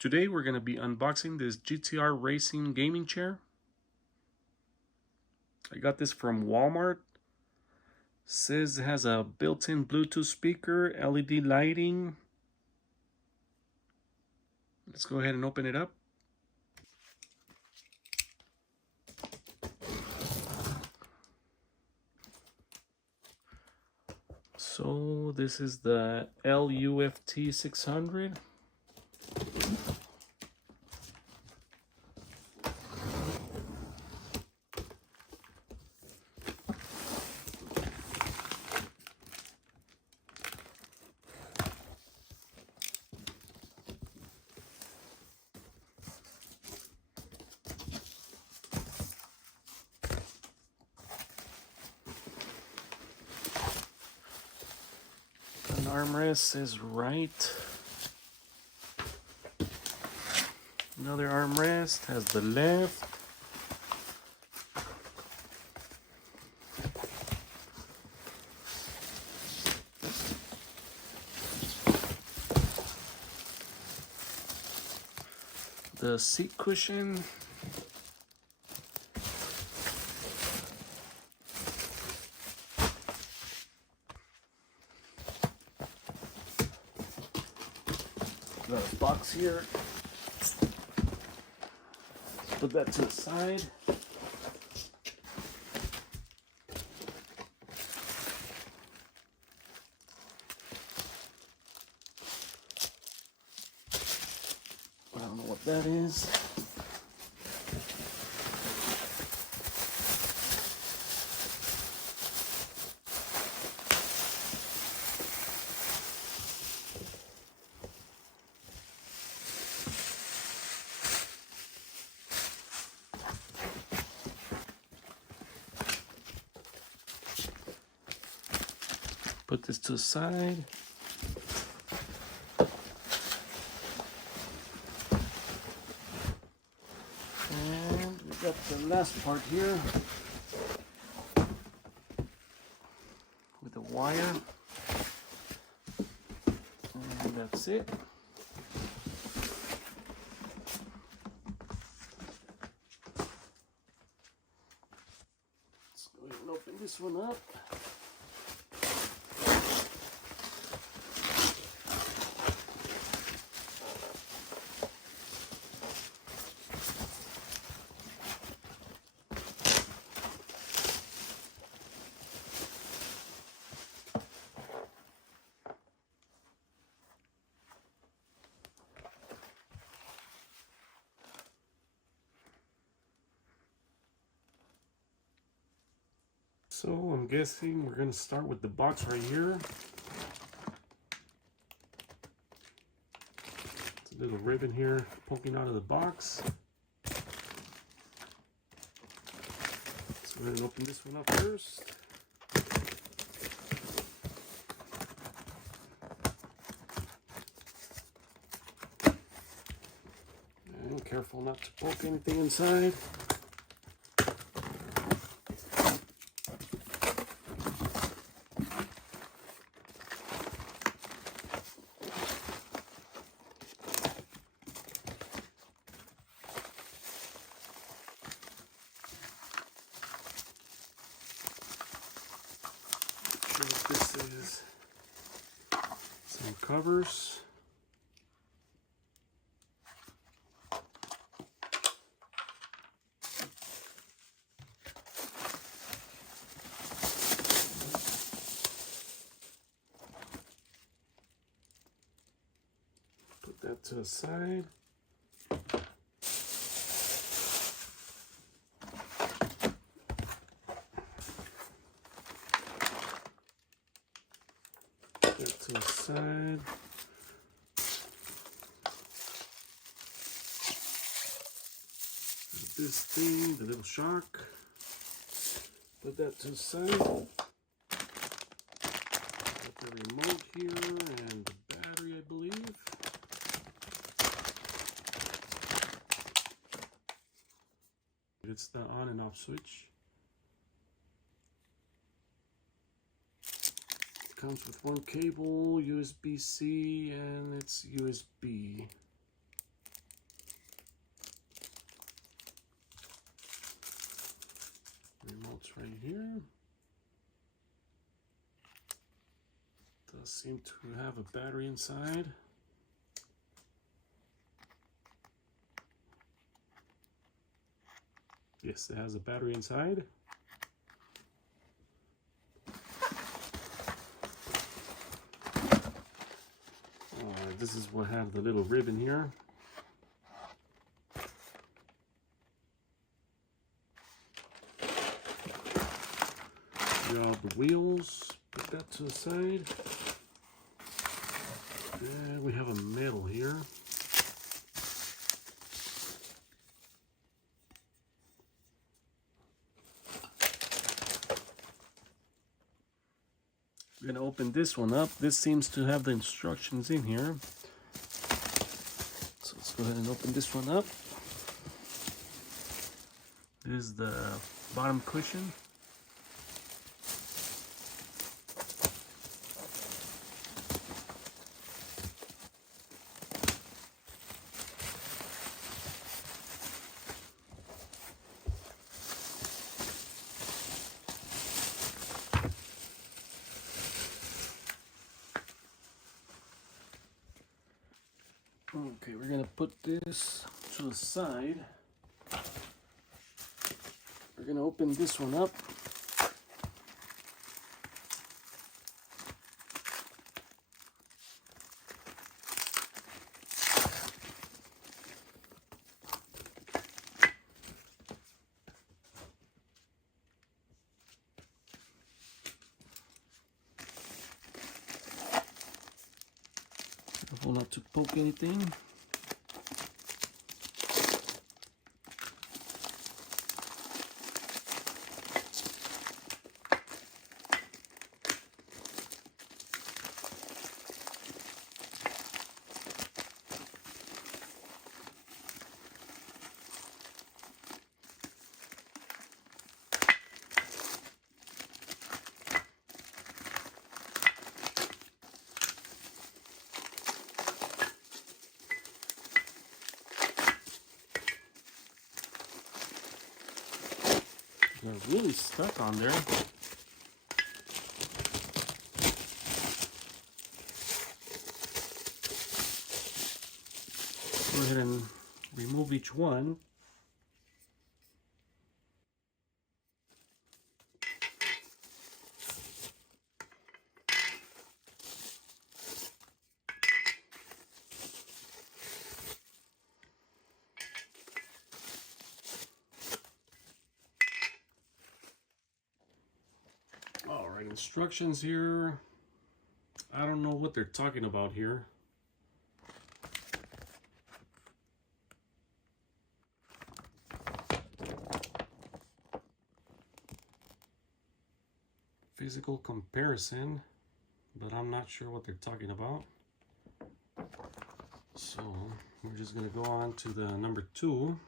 Today we're going to be unboxing this GTRacing gaming chair. I got this from Walmart. Says it has a built-in Bluetooth speaker, LED lighting. Let's go ahead and open it up. So this is the Luft-600. An armrest is right. Another armrest has the left. The seat cushion. Got a box here. Let's put that to the side. I don't know what that is. Put this to the side. And we got the last part here with the wire. And that's it. Let's go ahead and open this one up. So I'm guessing we're going to start with the box right here. It's a little ribbon here poking out of the box. So we're going to open this one up first. And careful not to poke anything inside. What this is, some covers, put that to the side. That to the side. This thing, the little shark. Put that to the side. Got the remote here and the battery, I believe. It's the on and off switch. Comes with one cable, USB-C, and it's USB. seem to have a battery inside. Yes, it has a battery inside. This is what have the little ribbon here. Grab the wheels, put that to the side. And we have a medal here. We're gonna open this one up. This seems to have the instructions in here. So let's go ahead and open this one up. This is the bottom cushion. Okay, we're gonna put this to the side. We're gonna open this one up. Careful not to poke anything. They're really stuck on there. Go ahead and remove each one. Alright, instructions here. I don't know what they're talking about here. Physical comparison, but I'm not sure what they're talking about. So we're just going to go on to the number 2.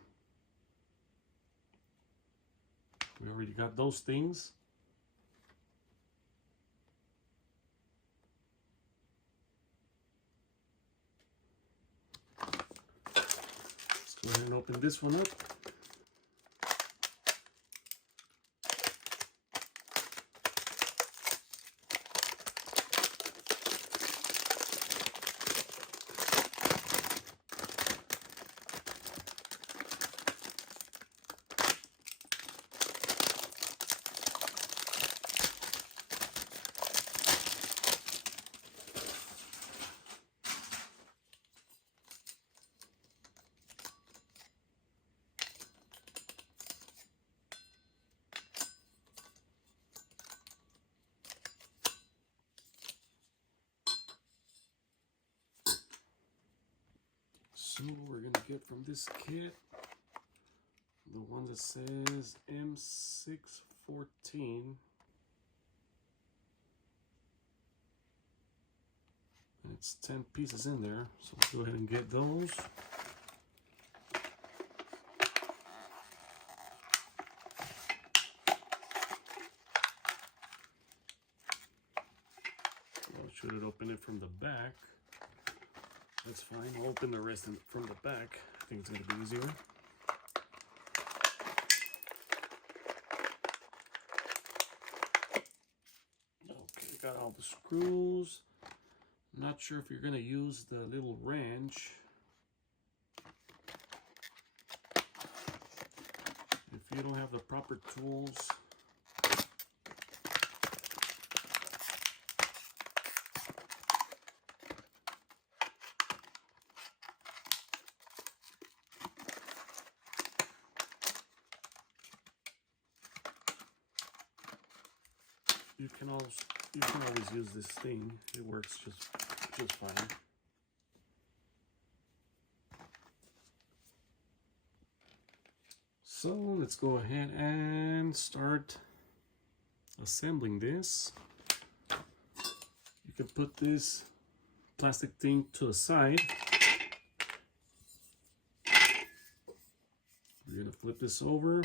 We already got those things. Let's go ahead and open this one up. So we're gonna get from this kit the one that says M614, and it's 10 pieces in there, so let's go ahead and get those. Should it open it from the back? That's fine. I'll open the rest from the back. I think it's going to be easier. Okay, got all the screws. I'm not sure if you're going to use the little wrench. If you don't have the proper tools, you can always use this thing. It works just fine. So let's go ahead and start assembling this. You can put this plastic thing to the side. We're gonna flip this over.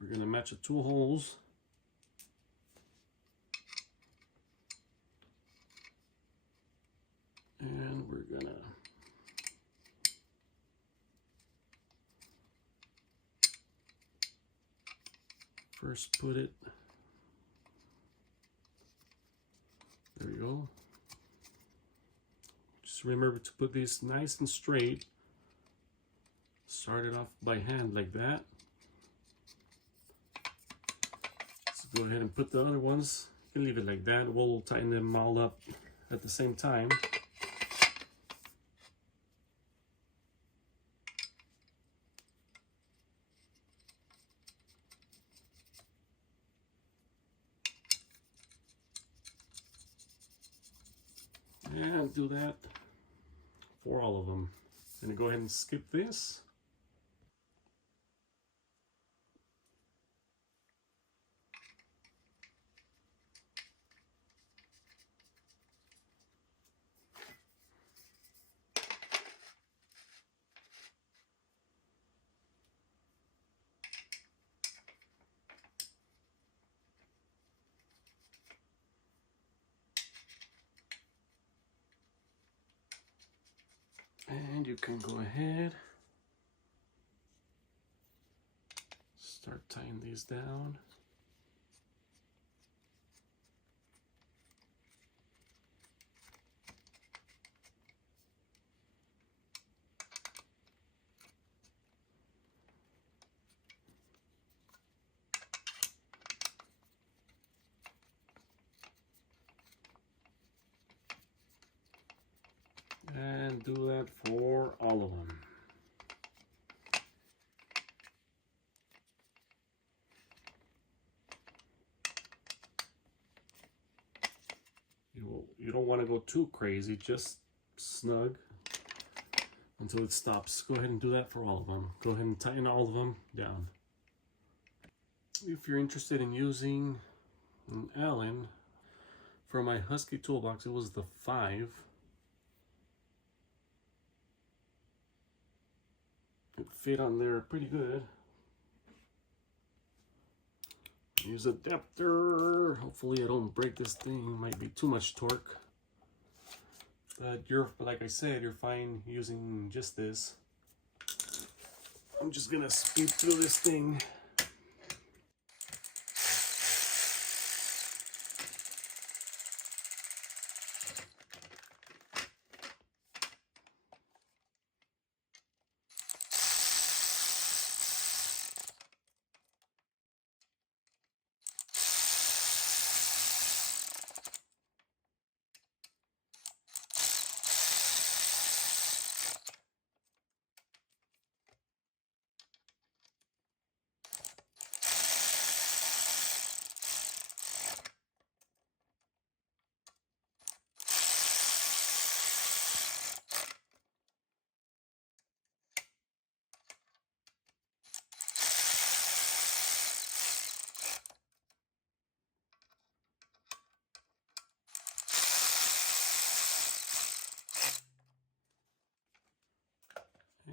We're gonna match the two holes. And we're gonna first put it, there we go. Just remember to put this nice and straight. Start it off by hand like that. Let's go ahead and put the other ones. You can leave it like that. We'll tighten them all up at the same time. And do that for all of them. I'm gonna go ahead and skip this. And you can go ahead, start tying these down. And do that for all of them. You don't want to go too crazy, just snug until it stops. Go ahead and do that for all of them. Go ahead and tighten all of them down. If you're interested in using an Allen, for my Husky toolbox, it was the 5. It fit on there pretty good. Use adapter. Hopefully I don't break this thing. It might be too much torque. But like I said, you're fine using just this. I'm just gonna speed through this thing.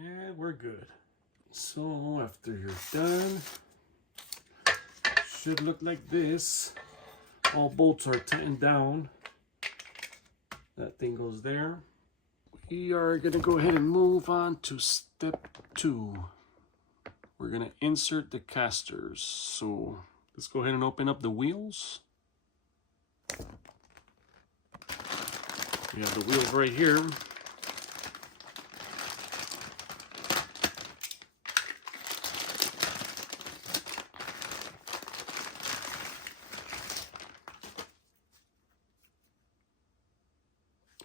And we're good. So after you're done, should look like this. All bolts are tightened down. That thing goes there. We are gonna go ahead and move on to step 2. We're gonna insert the casters. So let's go ahead and open up the wheels. We have the wheels right here.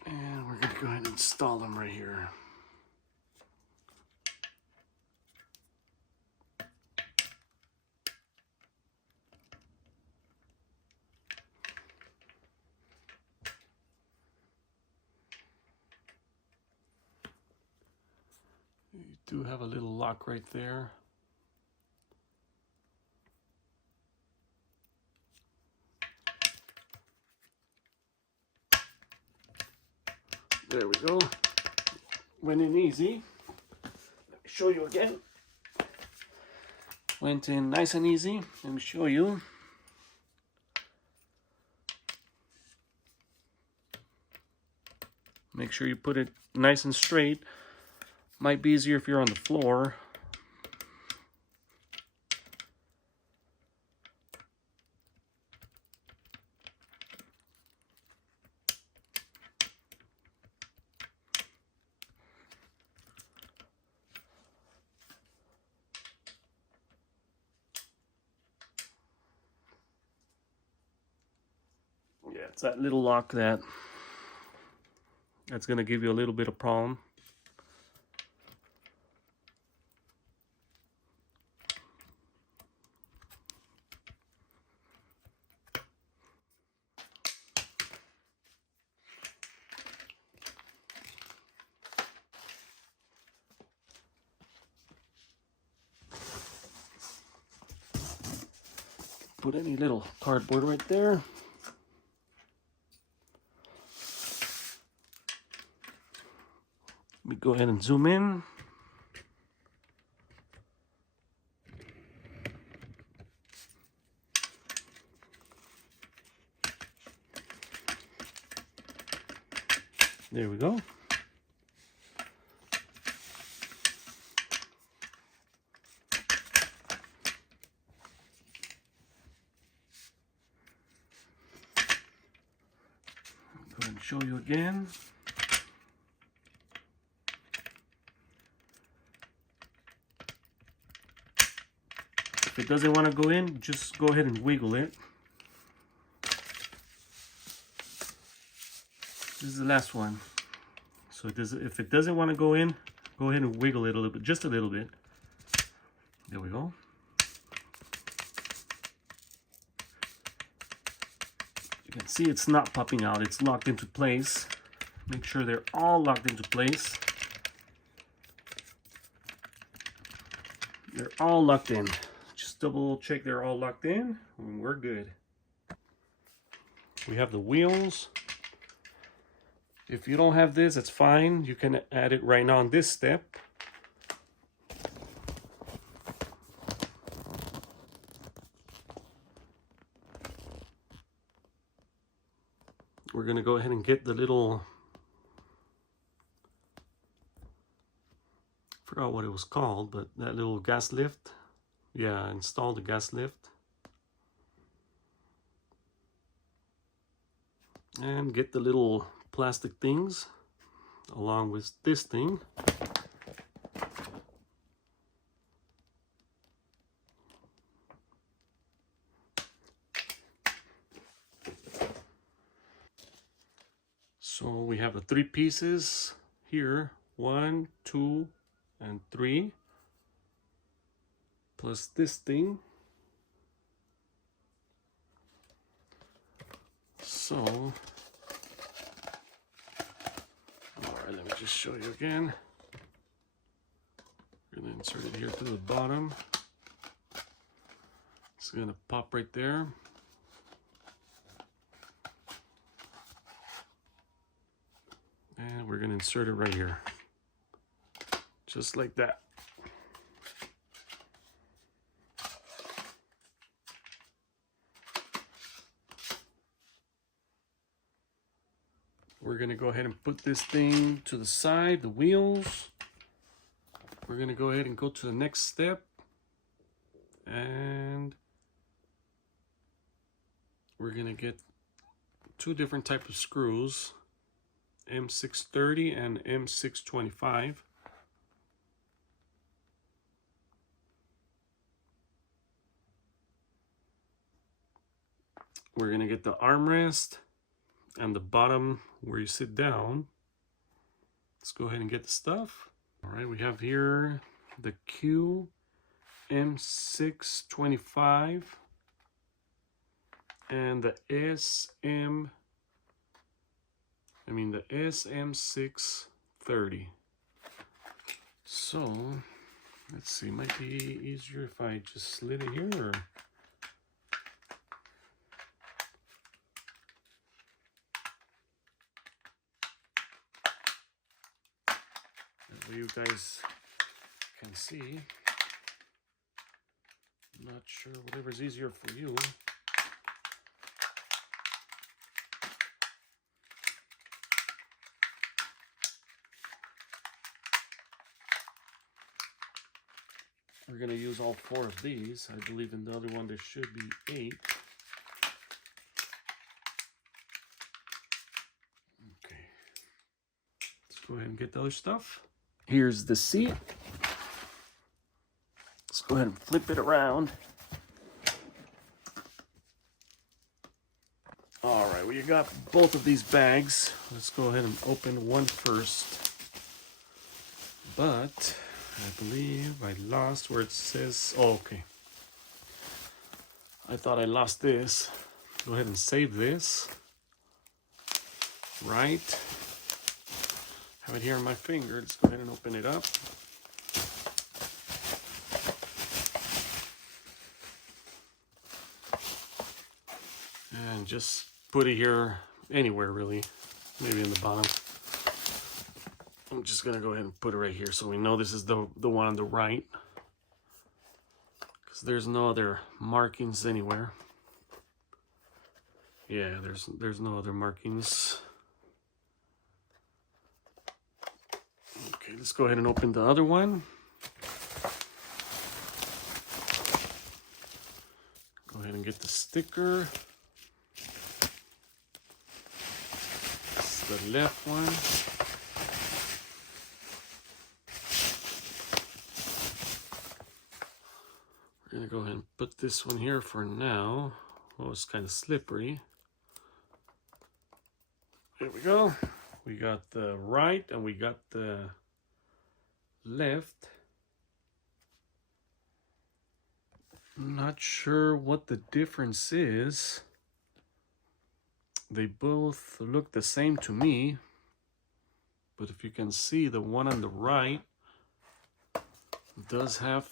And we're going to go ahead and install them right here. You do have a little lock right there. There we go. Went in easy. Let me show you again. Went in nice and easy. Let me show you. Make sure you put it nice and straight. Might be easier if you're on the floor. Yeah, it's that little lock that's going to give you a little bit of problem. Put any little cardboard right there. Let me go ahead and zoom in. There we go. Go ahead and show you again. If it doesn't want to go in, just go ahead and wiggle it. This is the last one. So if it doesn't want to go in, go ahead and wiggle it a little bit, just a little bit. There we go. You can see it's not popping out. It's locked into place. Make sure they're all locked into place. They're all locked in. Just double check they're all locked in and we're good. We have the wheels. If you don't have this, it's fine. You can add it right now on this step. We're gonna go ahead and get the little, I forgot what it was called, but that little gas lift. Yeah, install the gas lift. And get the little plastic things along with this thing. So we have the 3 pieces here, 1, 2, and 3, plus this thing. So, all right, let me just show you again. We're gonna insert it here to the bottom. It's gonna pop right there. And we're gonna insert it right here. Just like that. We're gonna go ahead and put this thing to the side, the wheels. We're gonna go ahead and go to the next step. And we're gonna get 2 different types of screws. M630 and M625. We're gonna get the armrest and the bottom where you sit down. Let's go ahead and get the stuff. All right, we have here the Q M625 and the SM630. So let's see, might be easier if I just slid it here, or that way you guys can see. I'm not sure, whatever's easier for you. We're going to use all 4 of these. I believe in the other one there should be 8. Okay. Let's go ahead and get the other stuff. Here's the seat. Let's go ahead and flip it around. All right, well, you got both of these bags. Let's go ahead and open one first. But I believe I lost where it says, oh, okay. I thought I lost this. Go ahead and save this. Right. Have it here on my finger. Let's go ahead and open it up. And just put it here anywhere, really. Maybe in the bottom. I'm just gonna go ahead and put it right here so we know this is the one on the right, because there's no other markings anywhere. Yeah, there's no other markings. Okay, let's go ahead and open the other one. Go ahead and get the sticker. It's the left one. We're gonna go ahead and put this one here for now. Oh, it's kind of slippery. There we go. We got the right and we got the left. I'm not sure what the difference is. They both look the same to me. But if you can see, the one on the right does have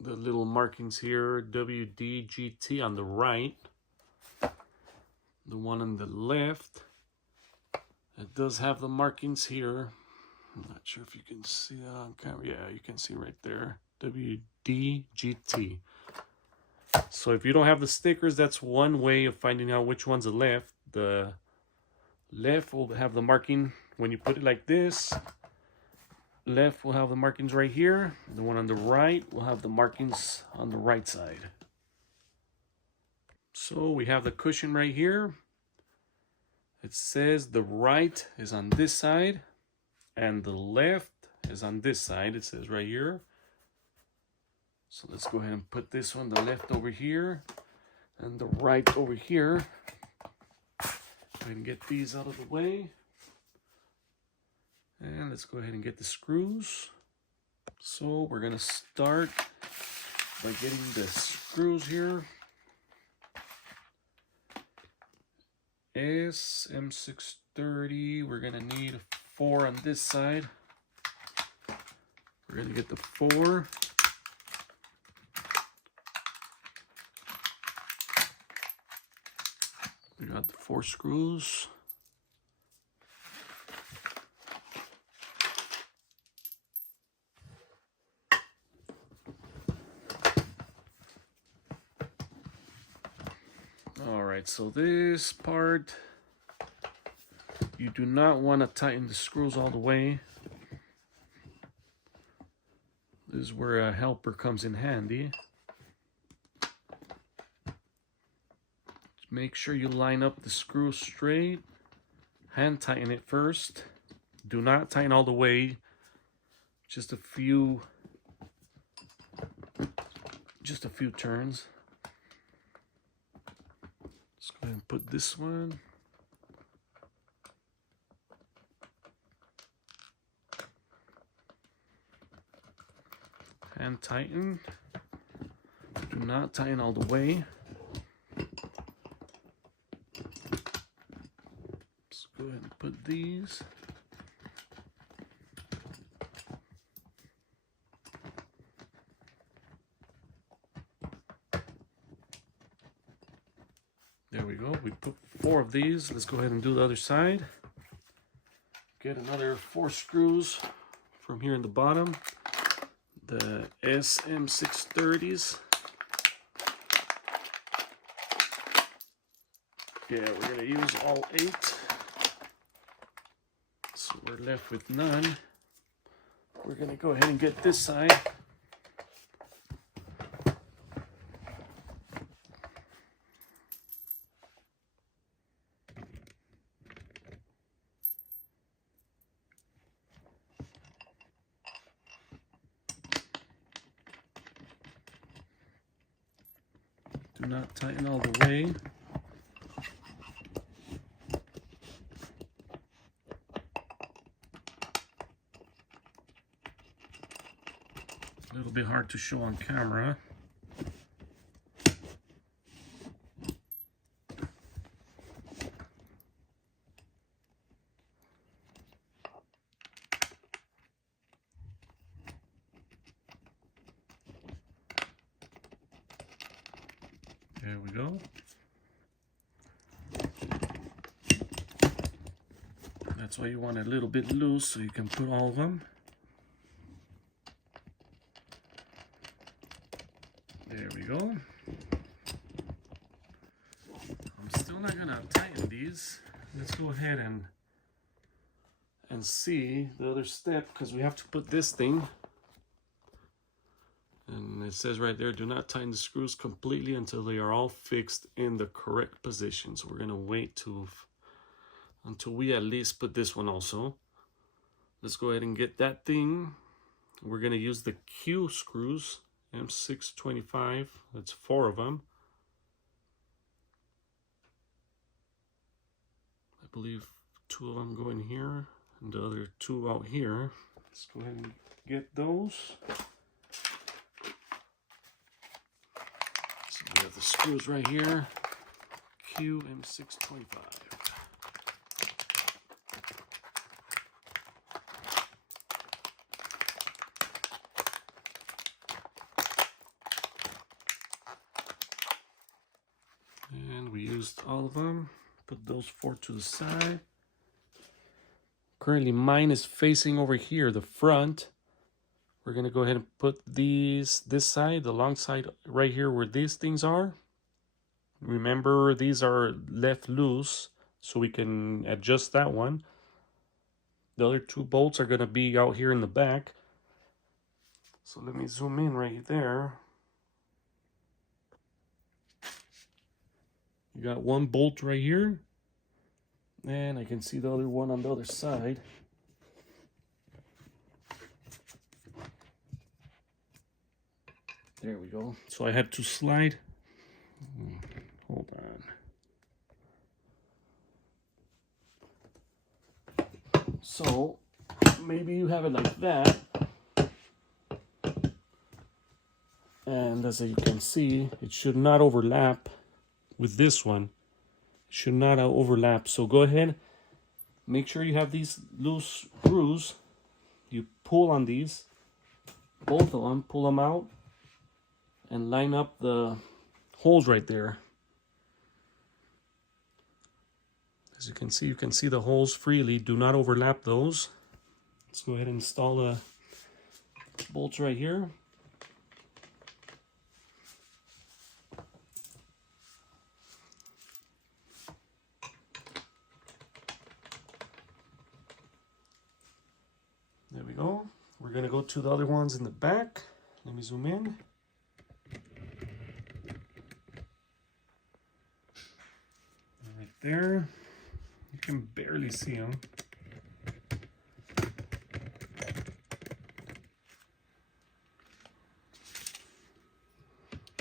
the little markings here, WDGT on the right. The one on the left, it does have the markings here. I'm not sure if you can see that on camera. Yeah, you can see right there, WDGT. So if you don't have the stickers, that's one way of finding out which one's the left. The left will have the marking when you put it like this. Left will have the markings right here. The one on the right will have the markings on the right side. So we have the cushion right here. It says the right is on this side and the left is on this side. It says right here. So let's go ahead and put this one, the left over here and the right over here. Go ahead and get these out of the way. And let's go ahead and get the screws. So we're gonna start by getting the screws here. SM630, we're gonna need 4 on this side. We're gonna get the 4. We got the 4 screws. Alright, so this part, you do not want to tighten the screws all the way. This is where a helper comes in handy. Make sure you line up the screws straight Hand tighten it first. Do not tighten all the way. Just a few turns. Let's go ahead and put this one. Hand tighten. Do not tighten all the way. Let's go ahead and put these. There we go. We put 4 of these. Let's go ahead and do the other side. Get another 4 screws from here in the bottom. The SM630s. Yeah, we're going to use all 8. So we're left with none. We're going to go ahead and get this side. Do not tighten all the way. A little bit hard to show on camera. There we go. That's why you want it a little bit loose so you can put all of them. There we go. I'm still not gonna tighten these. Let's go ahead and see the other step, because we have to put this thing. And it says right there, do not tighten the screws completely until they are all fixed in the correct position. So we're gonna wait until we at least put this one also. Let's go ahead and get that thing. We're gonna use the Q screws, M625, that's 4 of them. I believe 2 of them go in here and the other 2 out here. Let's go ahead and get those. So we have the screws right here, Q M625. And we used all of them. Put those 4 to the side. Currently mine is facing over here, the front. We're gonna go ahead and put this side, the long side right here where these things are. Remember, these are left loose, so we can adjust that one. The other 2 bolts are gonna be out here in the back. So let me zoom in right there. You got 1 bolt right here, and I can see the other one on the other side. There we go. So I had to slide. Hold on. So maybe you have it like that. And as you can see, it should not overlap with this one. It should not overlap. So go ahead, make sure you have these loose screws. You pull on these, both of them, pull them out, and line up the holes right there. As you can see the holes freely. Do not overlap those. Let's go ahead and install the bolts right here. There we go. We're gonna go to the other ones in the back. Let me zoom in. Right there. You can barely see them.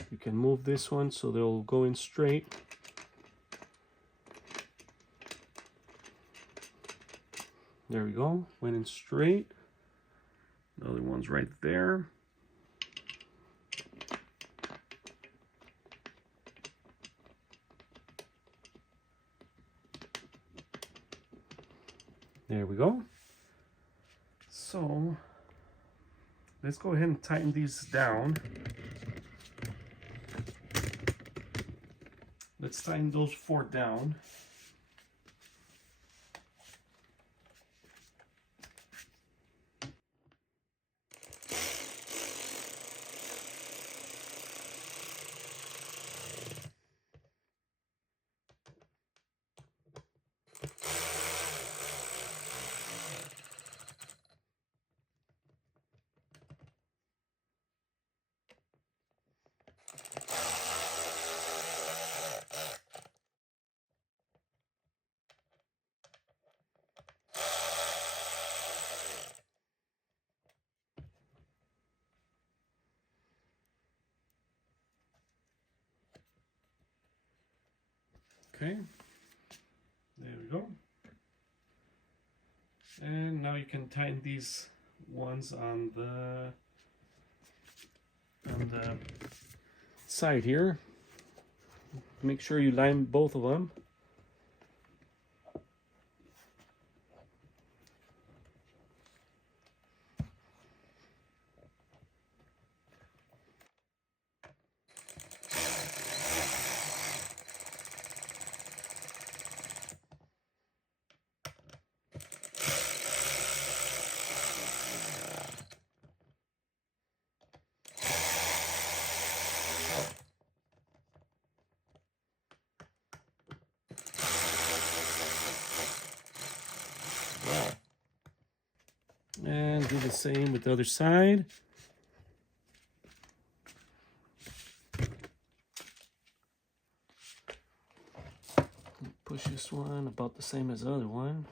You can move this one so they'll go in straight. There we go, went in straight. The other one's right there. There we go. So let's go ahead and tighten these down. Let's tighten those 4 down. Okay, there we go. And now you can tighten these ones on the side here. Make sure you line both of them. And do the same with the other side. Push this one about the same as the other one.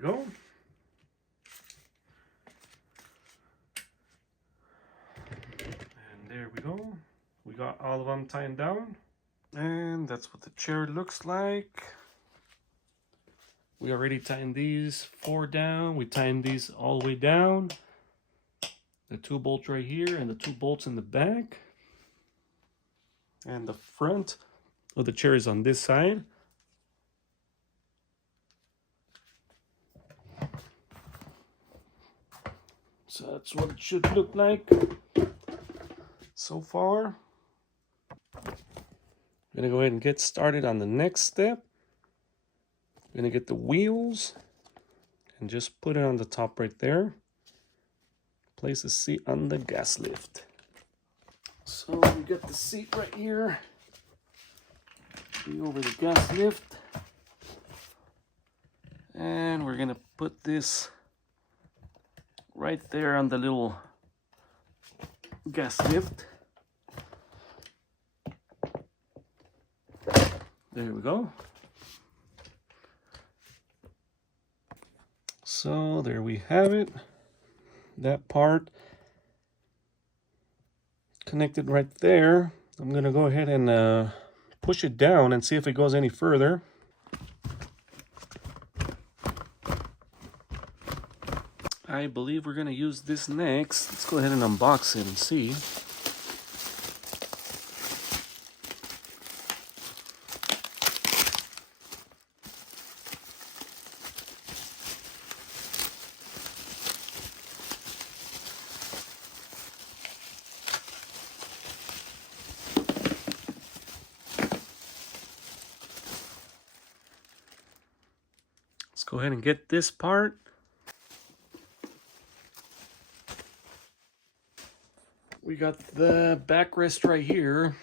Go. And there we go. We got all of them tightened down. And that's what the chair looks like. We already tightened these 4 down. We tightened these all the way down. The 2 bolts right here and the 2 bolts in the back. And the front of the chair is on this side. So that's what it should look like so far. I'm gonna go ahead and get started on the next step. I'm gonna get the wheels and just put it on the top right there. Place the seat on the gas lift. So we got the seat right here. Be over the gas lift. And we're gonna put this right there on the little gas lift. There we go. So there we have it. That part connected right there. I'm gonna go ahead and push it down and see if it goes any further. I believe we're going to use this next. Let's go ahead and unbox it and see. ahead and get this part. We got the backrest right here.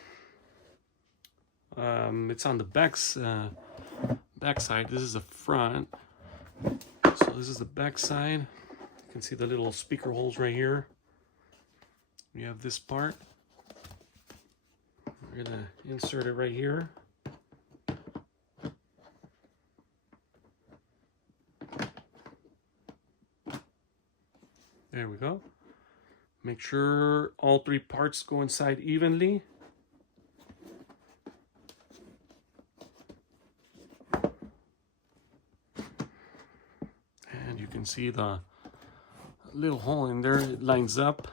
It's on the back side. This is the front. So this is the back side. You can see the little speaker holes right here. We have this part. We're gonna insert it right here. There we go. Make sure all three parts go inside evenly. And you can see the little hole in there, it lines up.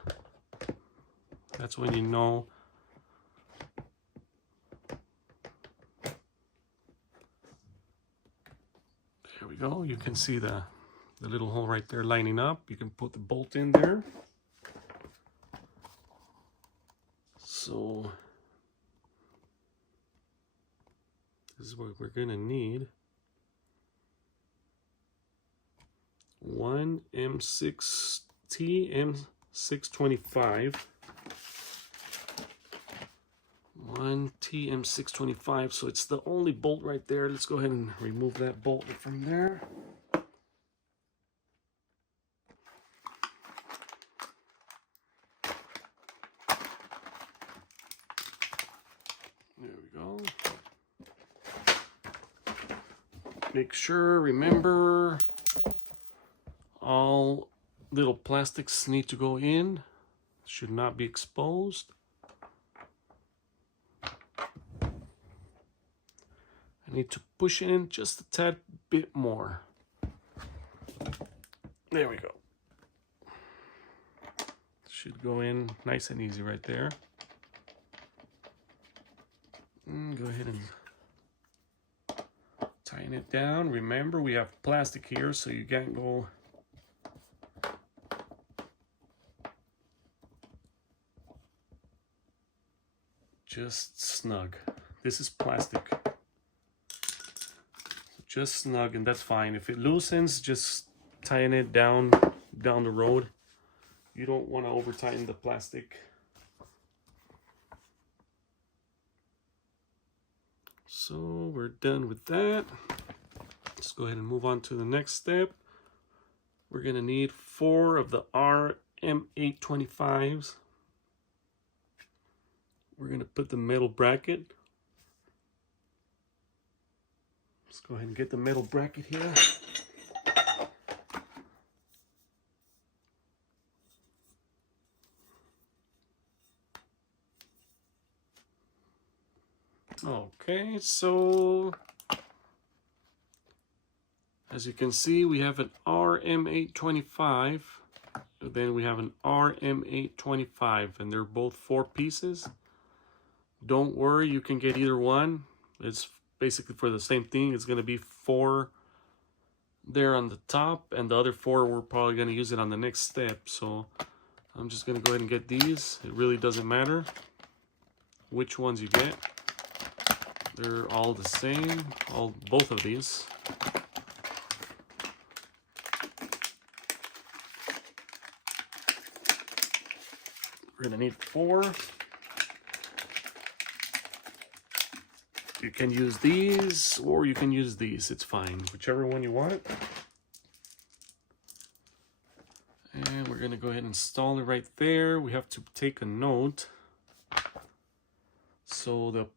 That's when you know there we go. You can see the little hole right there lining up. You can put the bolt in there. So this is what we're gonna need. One M6T M625. One TM625. So it's the only bolt right there. Let's go ahead and remove that bolt from there. There we go. Make sure, remember, all little plastics need to go in. Should not be exposed. I need to push it in just a tad bit more. There we go. Should go in nice and easy right there. Go ahead and tighten it down. Remember, we have plastic here, so you can't go just snug. This is plastic. So just snug, and that's fine. If it loosens, just tighten it down the road. You don't want to over tighten the plastic. So we're done with that. Let's go ahead and move on to the next step. We're gonna need 4 of the RM825s. We're gonna put the metal bracket. Let's go ahead and get the metal bracket here. Okay, so as you can see, we have an RM825, and then we have an RM825, and they're both 4 pieces. Don't worry, you can get either one. It's basically for the same thing. It's going to be 4 there on the top, and the other 4 we're probably going to use it on the next step. So I'm just going to go ahead and get these. It really doesn't matter which ones you get. They're all the same, both of these. We're gonna need 4. You can use these or you can use these, it's fine, whichever one you want. And we're gonna go ahead and install it right there. We have to take a note. So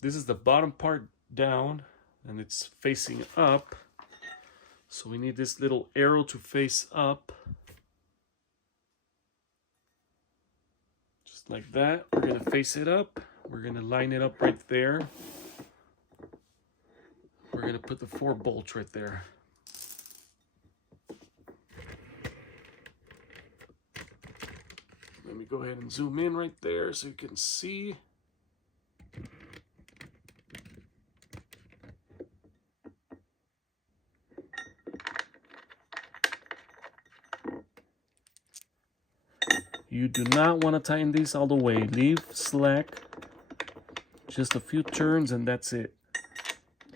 this is the bottom part down and it's facing up. So we need this little arrow to face up. Just like that. We're going to face it up. We're going to line it up right there. We're going to put the 4 bolts right there. Let me go ahead and zoom in right there so you can see. You do not want to tighten these all the way. Leave slack. Just a few turns and that's it.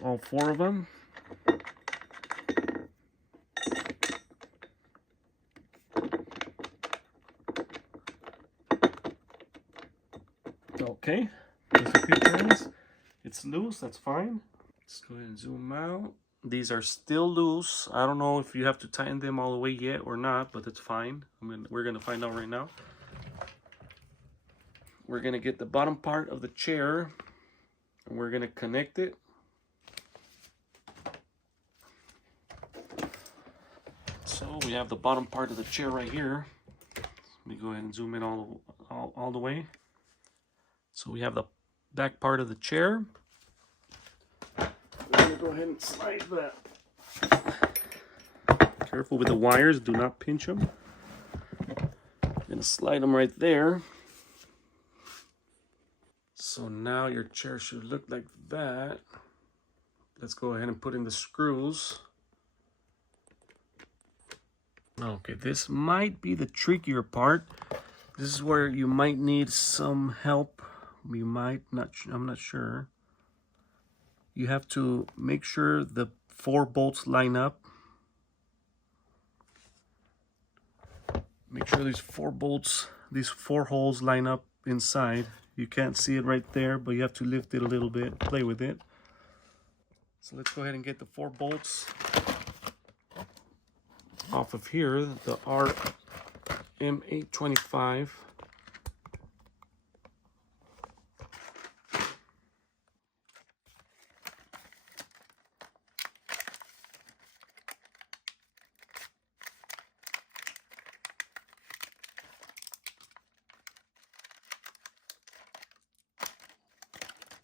All 4 of them. Okay, there's a few turns. It's loose, that's fine. Let's go ahead and zoom out. These are still loose. I don't know if you have to tighten them all the way yet or not, but it's fine. We're gonna find out right now. We're gonna get the bottom part of the chair and we're gonna connect it. So we have the bottom part of the chair right here. Let me go ahead and zoom in all the way. So we have the back part of the chair. We're gonna go ahead and slide that. Careful with the wires, do not pinch them. I'm gonna slide them right there. So now your chair should look like that. Let's go ahead and put in the screws. Okay, this might be the trickier part. This is where you might need some help. You might not, I'm not sure. You have to make sure the 4 bolts line up. Make sure these 4 bolts, these 4 holes line up inside. You can't see it right there, but you have to lift it a little bit, play with it. So let's go ahead and get the 4 bolts off of here, the RM825.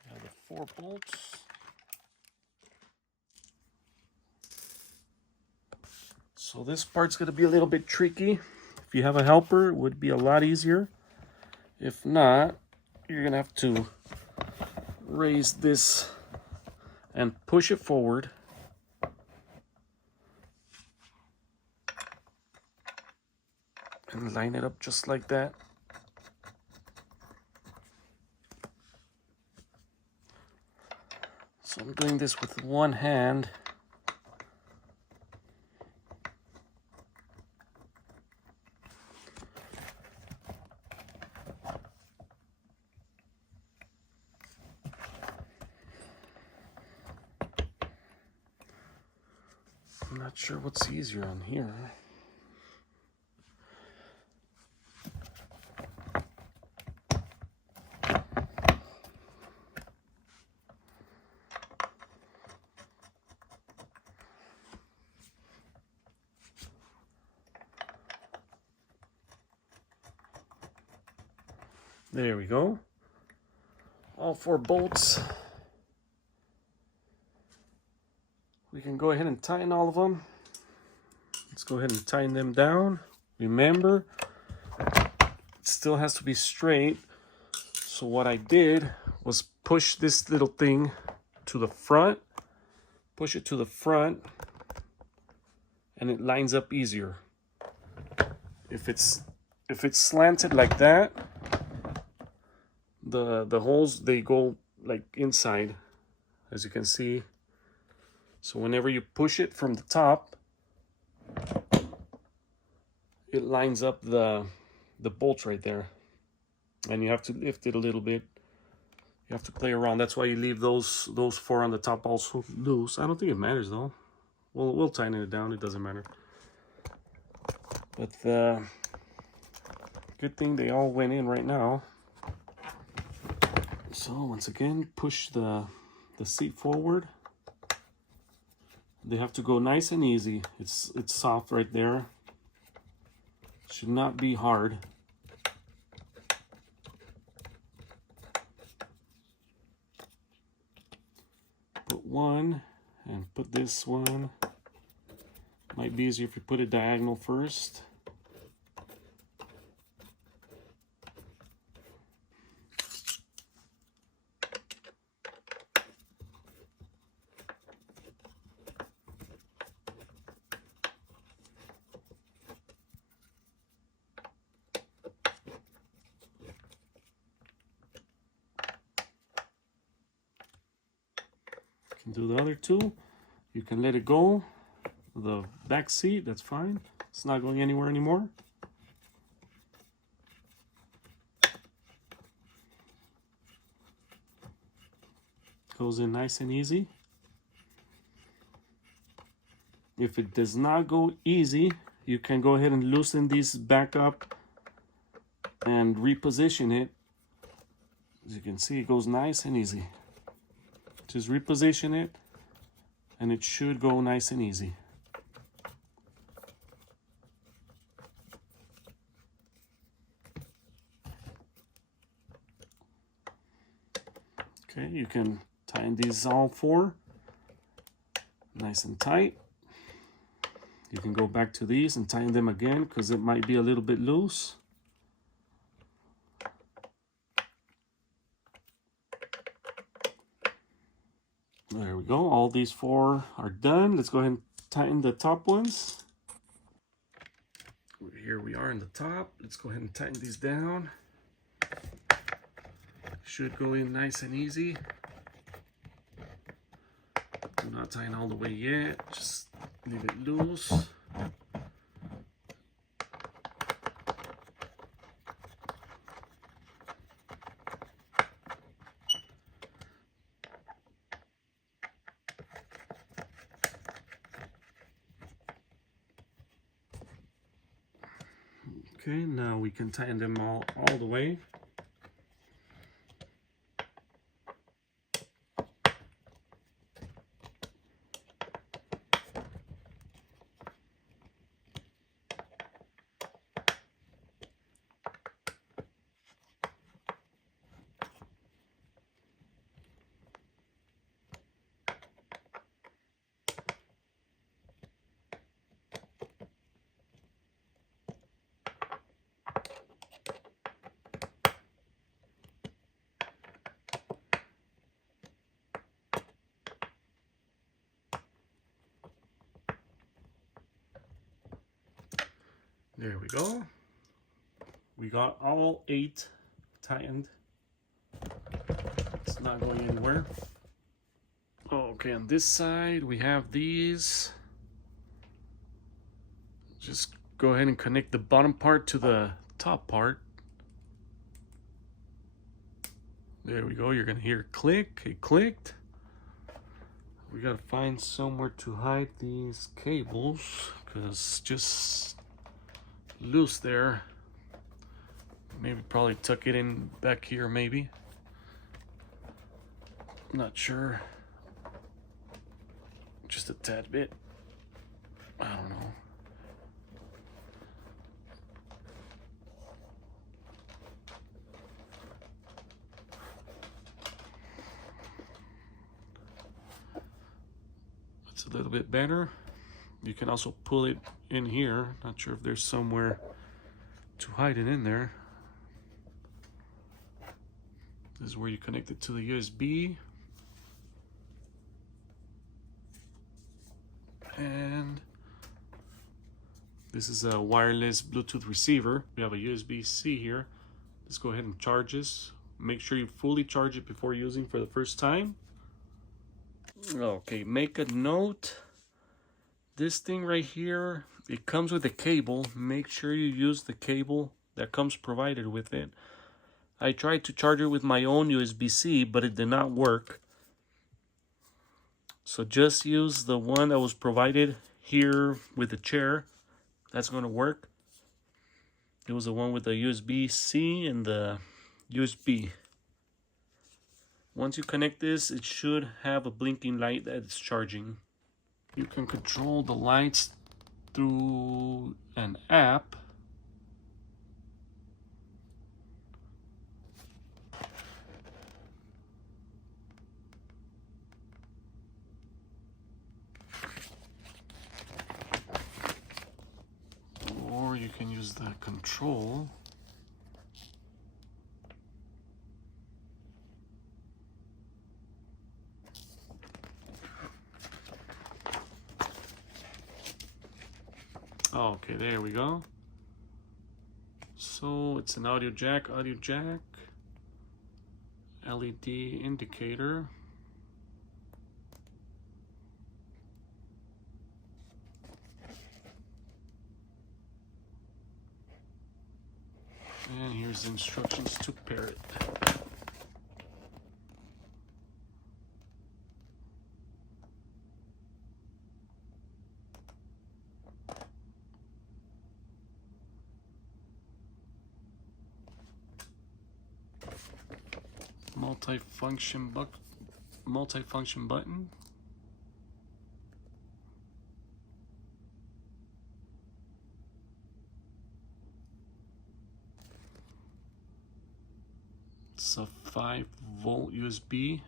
Now the 4 bolts. So this part's going to be a little bit tricky. If you have a helper, it would be a lot easier. If not, you're going to have to raise this and push it forward. And line it up just like that. So I'm doing this with one hand. I'm not sure what's easier on here. There we go. All 4 bolts. We can go ahead and tighten all of them. Let's go ahead and tighten them down. Remember, it still has to be straight. So what I did was push this little thing to the front, push it to the front, and it lines up easier. If it's slanted like that, the holes, they go like inside, as you can see. So whenever you push it from the top, it lines up the bolts right there. And you have to lift it a little bit. You have to play around. That's why you leave those 4 on the top also loose. I don't think it matters though. We'll tighten it down. It doesn't matter. But good thing they all went in right now. So once again, push the seat forward. They have to go nice and easy. It's soft right there. Should not be hard. Put one and put this one. Might be easier if you put it diagonal first. Do the other 2. You can let it go. The back seat, that's fine. It's not going anywhere anymore. Goes in nice and easy. If it does not go easy, you can go ahead and loosen these back up and reposition it. As you can see, it goes nice and easy. Just reposition it and it should go nice and easy. Okay, you can tighten these all four nice and tight. You can go back to these and tighten them again because it might be a little bit loose. There we go. All these four are done. Let's go ahead and tighten the top ones. Here we are in the top. Let's go ahead and tighten these down. Should go in nice and easy. Do not tighten all the way yet. Just leave it loose. Okay, now we can tighten them all the way. There we go. We got all 8 tightened. It's not going anywhere. Okay, on this side we have these. Just go ahead and connect the bottom part to the top part. There we go. You're gonna hear it click. It clicked. We gotta find somewhere to hide these cables because just loose there. Maybe probably tuck it in back here, maybe. Not sure. Just a tad bit. I don't know. It's a little bit better. You can also pull it in here. Not sure if there's somewhere to hide it in there. This is where you connect it to the USB. And this is a wireless Bluetooth receiver. We have a USB-C here. Let's go ahead and charge this. Make sure you fully charge it before using for the first time. Okay, make a note. This thing right here, it comes with a cable. Make sure you use the cable that comes provided with it. I tried to charge it with my own USB-C, but it did not work. So just use the one that was provided here with the chair. That's going to work. It was the one with the USB-C and the USB. Once you connect this, it should have a blinking light that it's charging. You can control the lights through an app. Or you can use the control. Okay, there we go. So it's an audio jack, LED indicator. And here's the instructions to pair it. multi-function button. It's a 5-volt USB.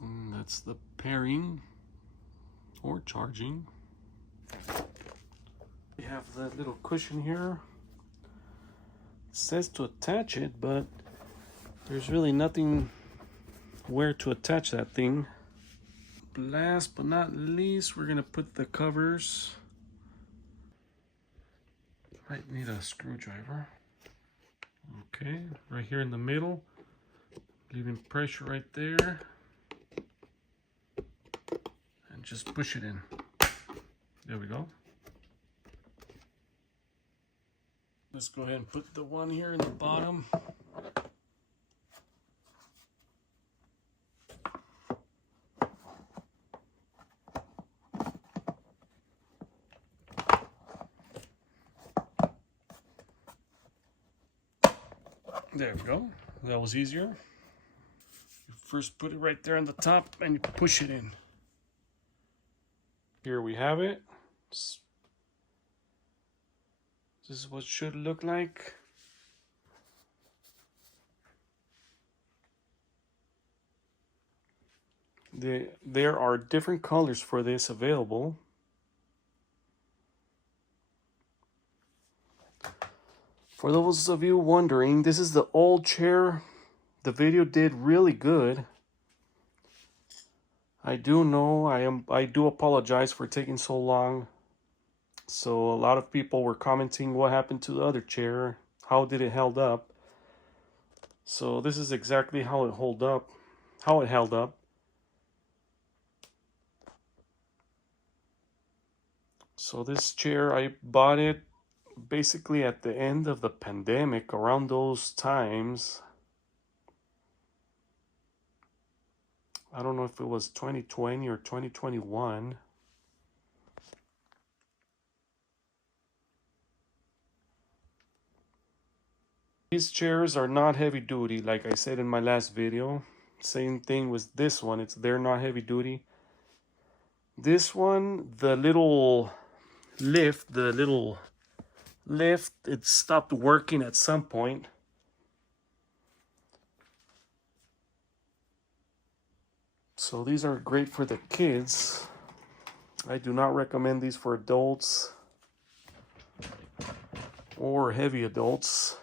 And that's the pairing or charging. We have that little cushion here. It says to attach it, but there's really nothing where to attach that thing. Last but not least, we're gonna put the covers. Might need a screwdriver. Okay, right here in the middle, leaving pressure right there, and just push it in. There we go. Let's go ahead and put the one here in the bottom. There we go. That was easier. You first put it right there on the top and you push it in. Here we have it. This is what it should look like. There are different colors for this available. For those of you wondering, this is the old chair. The video did really good. I do know, I do apologize for taking so long. So a lot of people were commenting what happened to the other chair, how did it held up. So this is exactly how it held up. So this chair, I bought it basically at the end of the pandemic, around those times. I don't know if it was 2020 or 2021. These chairs are not heavy duty, like I said in my last video. Same thing with this one, they're not heavy duty. This one, the little lift, it stopped working at some point. So these are great for the kids. I do not recommend these for adults or heavy adults.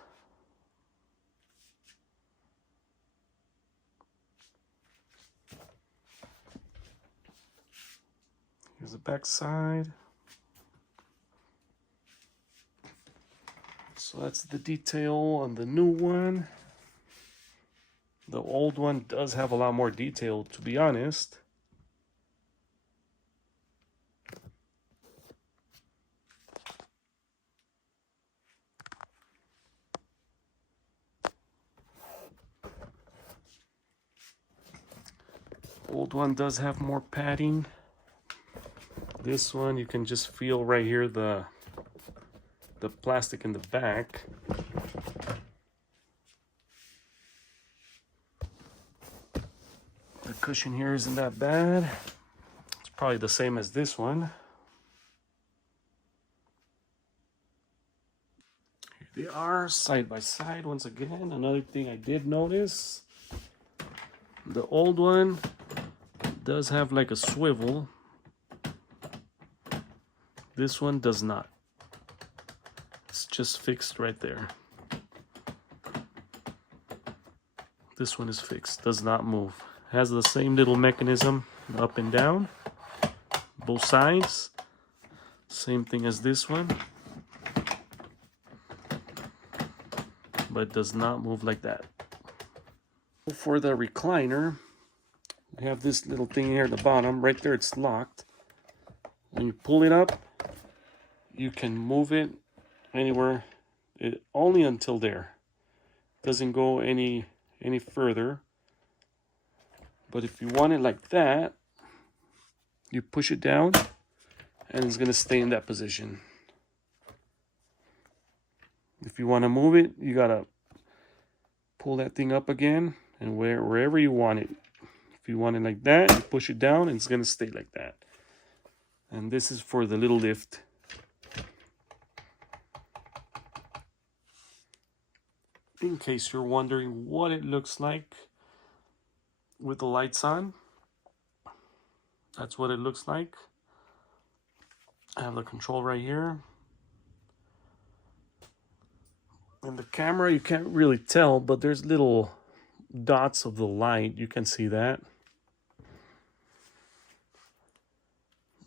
Here's the back side. So that's the detail on the new one. The old one does have a lot more detail, to be honest. Old one does have more padding. This one, you can just feel right here the plastic in the back. The cushion here isn't that bad. It's probably the same as this one. Here they are, side by side once again. Another thing I did notice, the old one does have like a swivel. This one does not. It's just fixed right there. This one is fixed, does not move. Has the same little mechanism up and down, both sides. Same thing as this one, but does not move like that. For the recliner, we have this little thing here at the bottom. Right there, it's locked. When you pull it up, you can move it anywhere, only until there. Doesn't go any further. But if you want it like that, you push it down and it's going to stay in that position. If you want to move it, you gotta pull that thing up again and wherever you want it. If you want it like that, you push it down and it's gonna stay like that. And this is for the little lift. In case you're wondering what it looks like with the lights on, that's what it looks like. I have the control right here. In the camera, you can't really tell, but there's little dots of the light. You can see that.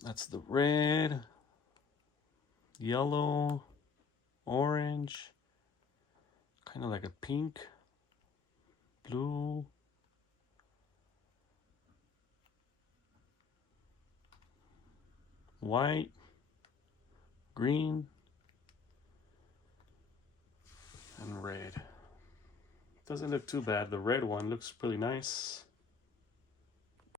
That's the red, yellow, orange, kind of like a pink, blue, white, green, and red. Doesn't look too bad. The red one looks pretty nice.